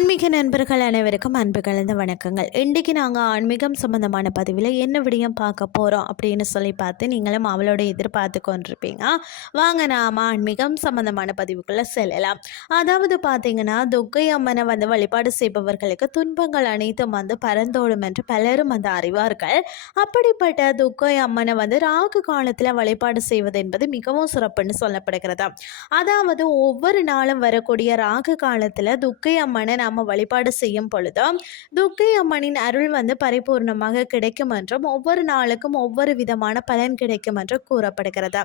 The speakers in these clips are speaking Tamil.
ஆன்மீக நண்பர்கள் அனைவருக்கும் அன்பு கலந்த வணக்கங்கள். இன்றைக்கு நாங்கள் ஆன்மீகம் சம்மந்தமான பதிவில் என்ன விடியம் பார்க்க போகிறோம் அப்படின்னு சொல்லி பார்த்து நீங்களும் அவளோட எதிர்பார்த்து கொண்டிருப்பீங்க. வாங்க நாம் ஆன்மீகம் சம்மந்தமான பதிவுக்குள்ளே செல்லலாம். அதாவது பார்த்தீங்கன்னா துர்க்கை அம்மனை வந்து வழிபாடு செய்பவர்களுக்கு துன்பங்கள் அனைத்தும் வந்து பறந்தோடும் என்று பலரும் வந்து அறிவார்கள். அப்படிப்பட்ட துர்க்கை அம்மனை வந்து ராகு காலத்தில் வழிபாடு செய்வது என்பது மிகவும் சிறப்புன்னு சொல்லப்படுகிறது அதாவது ஒவ்வொரு நாளும் வரக்கூடிய ராகு காலத்தில் துர்க்கை அம்மனை நாம் வழிபாடு செய்யும் பொழுது துர்க்கை அம்மனின் அருள் வந்து பரிபூர்ணமாக கிடைக்கும் என்றும் ஒவ்வொரு நாளுக்கும் ஒவ்வொரு விதமான பலன் கிடைக்கும் என்று கூறப்படுகிறது.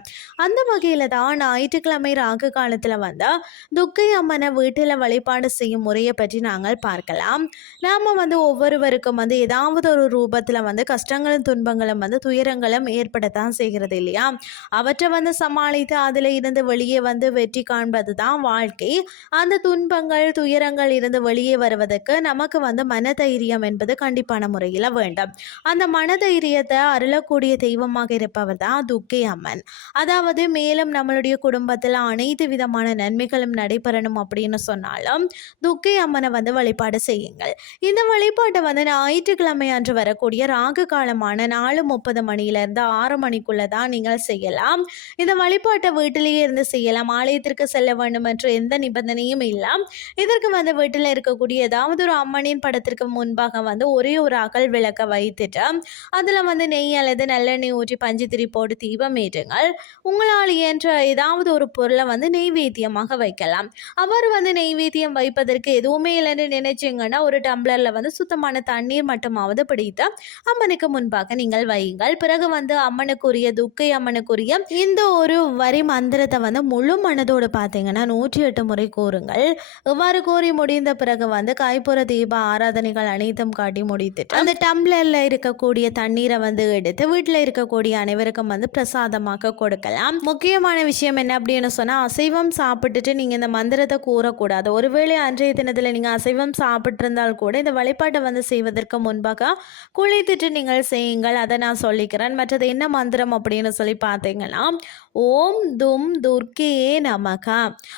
அந்த வகையில் தான் ஞாயிற்றுக்கிழமை ராகு காலத்தில் வந்து துர்க்கை அம்மனை வீட்டில் வழிபாடு செய்யும் முறையை பற்றி நாங்கள் பார்க்கலாம். நாம் வந்து ஒவ்வொருவருக்கும் வந்து ஏதாவது ஒரு ரூபத்தில் வந்து கஷ்டங்களும் துன்பங்களும் வந்து துயரங்களும் ஏற்படத்தான் செய்கிறது இல்லையா? அவற்றை வந்து சமாளித்து அதில் இருந்து வெளியே வந்து வெற்றி காண்பது தான் வாழ்க்கை. அந்த துன்பங்கள் துயரங்கள் இருந்து வெளியே வருவதற்கு நமக்கு வந்து மனதைரியம் என்பது கண்டிப்பான முறையில் வேண்டும். அந்த மனதைரியத்தை அருளக்கூடிய தெய்வமாக இருப்பவர் தான் துர்க்கை அம்மன். அதாவது மேலும் நம்மளுடைய குடும்பத்தில் அனைத்து விதமான நன்மைகளும் நடைபெறணும் அப்படின்னு சொன்னாலும் துர்க்கை அம்மனை வந்து வழிபாடு செய்யுங்கள். இந்த வழிபாட்டை வந்து ஞாயிற்றுக்கிழமை அன்று வரக்கூடிய ராகு காலமான நாலு முப்பது மணியிலிருந்து ஆறு மணிக்குள்ளே தான் நீங்கள் செய்யலாம். இந்த வழிபாட்டை வீட்டிலேயே இருந்து செய்யலாம். ஆலயத்திற்கு செல்ல வேண்டும் என்று எந்த நிபந்தனையும் இல்லை. இதற்கு வந்து வீட்டில் இருக்கக்கூடிய ஏதாவது ஒரு அம்மனின் படத்திற்கு முன்பாக வந்து ஒரே ஒரு அகல் விளக்கை வைத்துட்டு அதில் வந்து நெய் அல்லது நல்லெண்ணெய் ஊற்றி பஞ்சு திரி போட்டு தீபம் ஏற்றுங்கள். உங்களால் இயன்ற ஏதாவது ஒரு பொருளை வந்து நெய்வேத்தியமாக வைக்கலாம். அவர் வந்து நெய்வேத்தியம் வைப்பதற்கு எதுவுமே இல்லைன்னு நினைச்சிங்கன்னா ஒரு டம்ளரில் வந்து சுத்தமான தண்ணீர் மட்டுமாவது பிடித்து அம்மனுக்கு முன்பாக நீங்கள் வையுங்கள். பிறகு வந்து அம்மனுக்குரிய துக்கை அம்மனுக்குரிய இந்த ஒரு வரி மந்திரத்தை வந்து முழு மனதோடு பார்த்தீங்கன்னா நூற்றி எட்டு முறை கூறுங்கள். இவ்வாறு கூறி முடிந்த பிறகு வந்து காய்ப்புற தீப ஆராதனைகள் அனைத்தும் காட்டி முடித்துட்டு அந்த டம்ளரில் இருக்கக்கூடிய தண்ணீரை வந்து எடுத்து வீட்டில் இருக்கக்கூடிய அனைவருக்கும் வந்து பிரசாதமாக கொடுக்கலாம். முக்கியமான விஷயம் என்ன அப்படின்னு சொன்னால் அசைவம் சாப்பிட்டுட்டு நீங்கள் இந்த மந்திரத்தை கூறக்கூடாது. ஒருவேளை அன்றைய தினத்தில் நீங்கள் அசைவம் சாப்பிட்டிருந்தால் கூட இந்த வழிபாட்டை வந்து செய்வதற்கு முன்பாக குளித்துட்டு நீங்கள் செய்யுங்கள். அதை நான் சொல்லிக்கிறேன். மற்றது என்ன மந்திரம் அப்படின்னு சொல்லி பார்த்தீங்கன்னா ஓம் தும் துர்க்கியே நமக.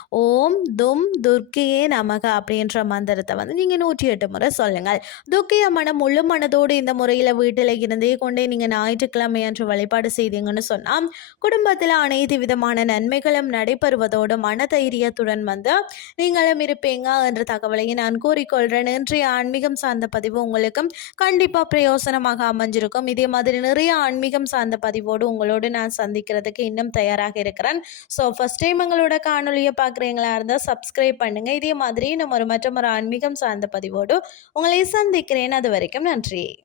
ஓம் தும் துர்க்கியே நமக அப்படின்ற மந்திரத்தை வந்து நீங்கள் நூற்றி எட்டு முறை சொல்லுங்கள். துக்கிய மனம் முழு மனதோடு இந்த முறையில் வீட்டில் இருந்தே கொண்டே நீங்கள் ஞாயிற்றுக்கிழமை அன்று வழிபாடு செய்தீங்கன்னு சொன்னால் குடும்பத்தில் அனைத்து விதமான நன்மைகளும் நடைபெறுவதோடு மன தைரியத்துடன் வந்து நீங்களும் இருப்பீங்க என்ற தகவலை நான் கூறிக்கொள்கிறேன் இன்றைய ஆன்மீகம் சார்ந்த பதிவு உங்களுக்கும் கண்டிப்பாக பிரயோசனமாக அமைஞ்சிருக்கும். இதே மாதிரி நிறைய ஆன்மீகம் சார்ந்த பதிவோடு உங்களோடு நான் சந்திக்கிறதுக்கு இன்னும் தயாராக இருக்கிறேன். ஸோ ஃபஸ்ட் டைம் எங்களோட காணொலியை பார்க்குறீங்களா இருந்தால் சப்ஸ்கிரைப் பண்ணுங்கள் இதே மாதிரி நம்ம ஒரு மற்ற ஆன்மீகம் சார்ந்த பதிவோடு உங்களை சந்திக்கிறேன். அது வரைக்கும் நன்றி.